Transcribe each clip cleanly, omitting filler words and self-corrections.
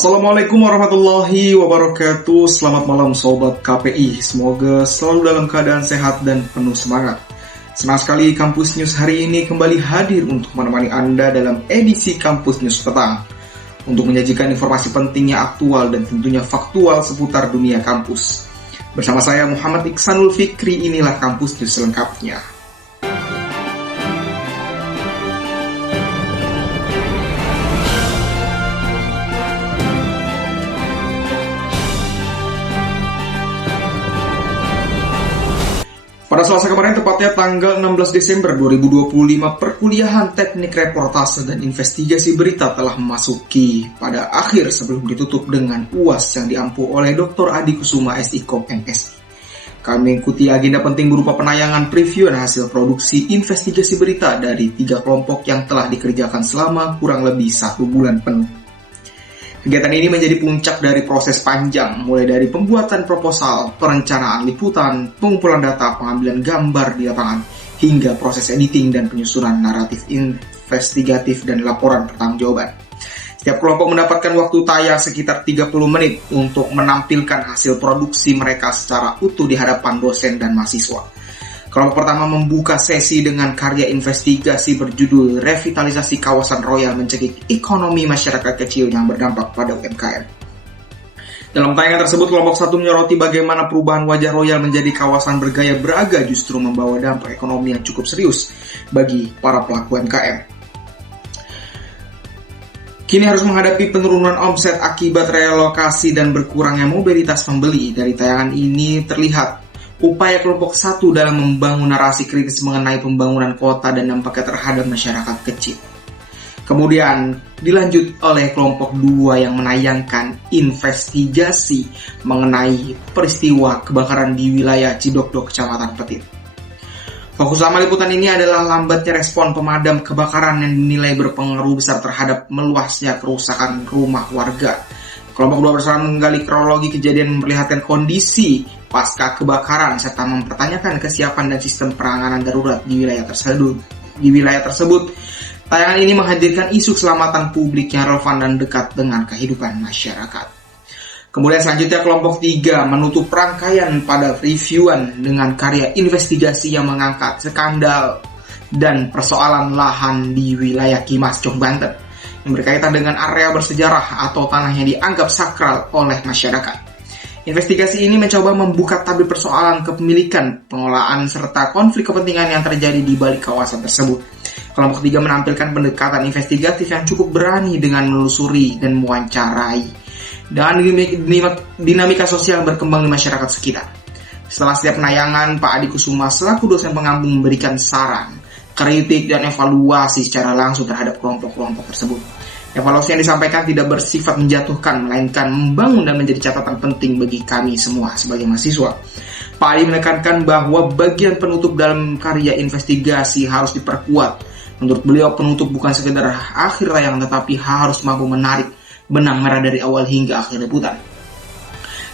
Assalamualaikum warahmatullahi wabarakatuh. Selamat malam Sobat KPI. Semoga selalu dalam keadaan sehat dan penuh semangat. Senang sekali Kampus News hari ini kembali hadir untuk menemani Anda dalam edisi Kampus News petang, untuk menyajikan informasi pentingnya aktual dan tentunya faktual seputar dunia kampus. Bersama saya Muhammad Iksanul Fikri, inilah Kampus News selengkapnya. Pada Selasa kemarin, tepatnya tanggal 16 Desember 2025, perkuliahan Teknik Reportase dan Investigasi Berita telah memasuki pada akhir sebelum ditutup dengan UAS yang diampu oleh Dr. Adi Kusuma SIKOM MSI. Kami mengikuti agenda penting berupa penayangan preview dan hasil produksi investigasi berita dari 3 kelompok yang telah dikerjakan selama kurang lebih 1 bulan penuh. Kegiatan ini menjadi puncak dari proses panjang, mulai dari pembuatan proposal, perencanaan liputan, pengumpulan data, pengambilan gambar di lapangan, hingga proses editing dan penyusunan naratif investigatif dan laporan pertanggungjawaban. Setiap kelompok mendapatkan waktu tayang sekitar 30 menit untuk menampilkan hasil produksi mereka secara utuh di hadapan dosen dan mahasiswa. Kelompok pertama membuka sesi dengan karya investigasi berjudul Revitalisasi Kawasan Royal Mencekik Ekonomi Masyarakat Kecil yang Berdampak pada UMKM. Dalam tayangan tersebut, kelompok satu menyoroti bagaimana perubahan wajah Royal menjadi kawasan bergaya Braga justru membawa dampak ekonomi yang cukup serius bagi para pelaku UMKM. Kini harus menghadapi penurunan omset akibat relokasi dan berkurangnya mobilitas pembeli. Dari tayangan ini terlihat upaya kelompok satu dalam membangun narasi kritis mengenai pembangunan kota dan dampaknya terhadap masyarakat kecil. Kemudian dilanjut oleh kelompok 2 yang menayangkan investigasi mengenai peristiwa kebakaran di wilayah Cidokdok, Kecamatan Petir. Fokus utama liputan ini adalah lambatnya respon pemadam kebakaran yang dinilai berpengaruh besar terhadap meluasnya kerusakan rumah warga. Kelompok 2 bersama menggali kronologi kejadian, memperlihatkan kondisi pasca kebakaran serta mempertanyakan kesiapan dan sistem penanganan darurat di wilayah tersebut. Tayangan ini menghadirkan isu keselamatan publik yang relevan dan dekat dengan kehidupan masyarakat. Kemudian selanjutnya kelompok 3 menutup rangkaian pada reviewan dengan karya investigasi yang mengangkat skandal dan persoalan lahan di wilayah Kimasjong, Banten, yang berkaitan dengan area bersejarah atau tanah yang dianggap sakral oleh masyarakat. Investigasi ini mencoba membuka tabir persoalan kepemilikan, pengelolaan, serta konflik kepentingan yang terjadi di balik kawasan tersebut. Kelompok 3 menampilkan pendekatan investigatif yang cukup berani dengan menelusuri dan mewawancarai dengan dinamika sosial yang berkembang di masyarakat sekitar. Setelah setiap penayangan, Pak Adi Kusuma selaku dosen pengambung memberikan saran, kritik, dan evaluasi secara langsung terhadap kelompok-kelompok tersebut. Evaluasi yang disampaikan tidak bersifat menjatuhkan, melainkan membangun dan menjadi catatan penting bagi kami semua sebagai mahasiswa. Pak Ali menekankan bahwa bagian penutup dalam karya investigasi harus diperkuat. Menurut beliau, penutup bukan sekedar akhir tayangan, tetapi harus mampu menarik benang merah dari awal hingga akhir liputan,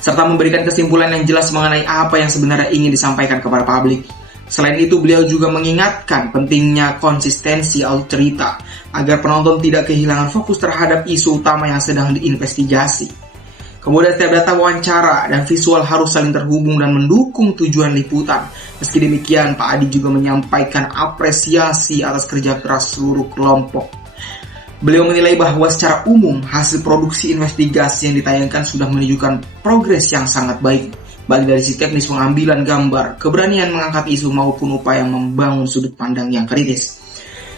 serta memberikan kesimpulan yang jelas mengenai apa yang sebenarnya ingin disampaikan kepada publik. Selain itu, beliau juga mengingatkan pentingnya konsistensi alur cerita agar penonton tidak kehilangan fokus terhadap isu utama yang sedang diinvestigasi. Kemudian setiap data wawancara dan visual harus saling terhubung dan mendukung tujuan liputan. Meski demikian, Pak Adi juga menyampaikan apresiasi atas kerja keras seluruh kelompok. Beliau menilai bahwa secara umum hasil produksi investigasi yang ditayangkan sudah menunjukkan progres yang sangat baik, baik dari sisi teknis pengambilan gambar, keberanian mengangkat isu maupun upaya membangun sudut pandang yang kritis.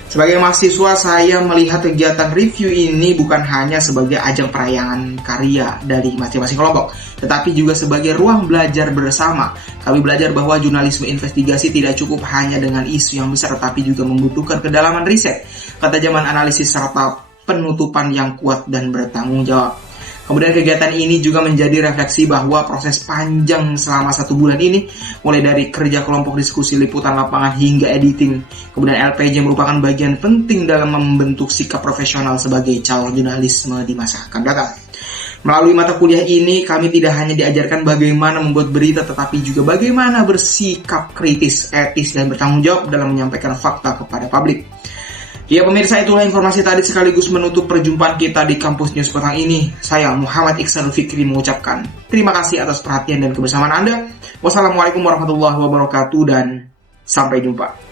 Sebagai mahasiswa, saya melihat kegiatan review ini bukan hanya sebagai ajang perayangan karya dari masing-masing kelompok, tetapi juga sebagai ruang belajar bersama. Kami belajar bahwa jurnalisme investigasi tidak cukup hanya dengan isu yang besar, tetapi juga membutuhkan kedalaman riset, ketajaman analisis, serta penutupan yang kuat dan bertanggung jawab. Kemudian kegiatan ini juga menjadi refleksi bahwa proses panjang selama 1 bulan ini, mulai dari kerja kelompok, diskusi liputan lapangan, hingga editing, kemudian LPJ merupakan bagian penting dalam membentuk sikap profesional sebagai calon jurnalisme di masa akan datang. Melalui mata kuliah ini, kami tidak hanya diajarkan bagaimana membuat berita, tetapi juga bagaimana bersikap kritis, etis, dan bertanggung jawab dalam menyampaikan fakta kepada publik. Ya pemirsa, itulah informasi tadi sekaligus menutup perjumpaan kita di Kampus News petang ini. Saya Muhammad Iksanul Fikri mengucapkan terima kasih atas perhatian dan kebersamaan Anda. Wassalamualaikum warahmatullahi wabarakatuh dan sampai jumpa.